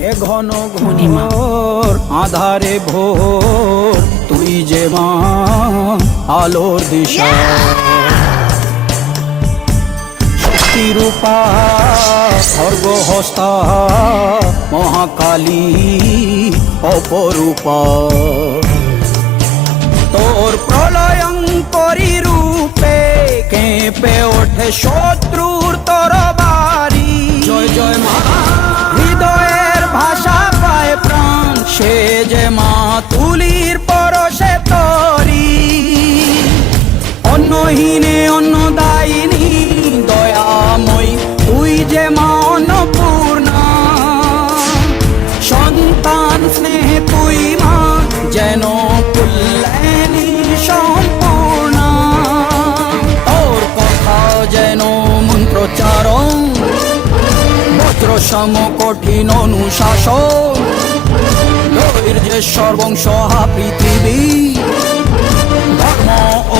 এ ঘন ঘোর আধারে ভোর তুই যে মা আলোর দিশা শক্তিরূপা খর্গহস্তা মহাকালী অপরূপা তোর প্রলয়ঙ্করী রূপে কেঁপে ওঠে শত্রুর তরবারি জয় জয় মা হৃদয়ের ভাষা পায় প্রাণ সে যে মা তুলির পরশে তরি অন্নহীনে অন্নদায়িনী দয়াময়ী তুই যে মা অন্নপূর্ণা সন্তান স্নেহে তুই মা যেন কল্যাণী সম্পূর্ণা তোর কথা যেন মন্ত্রোচ্চারণ বজ্র সম কঠিন অনুশাসন ধৈর্যেশ্বর বংশ পৃথিবী ধর্ম ও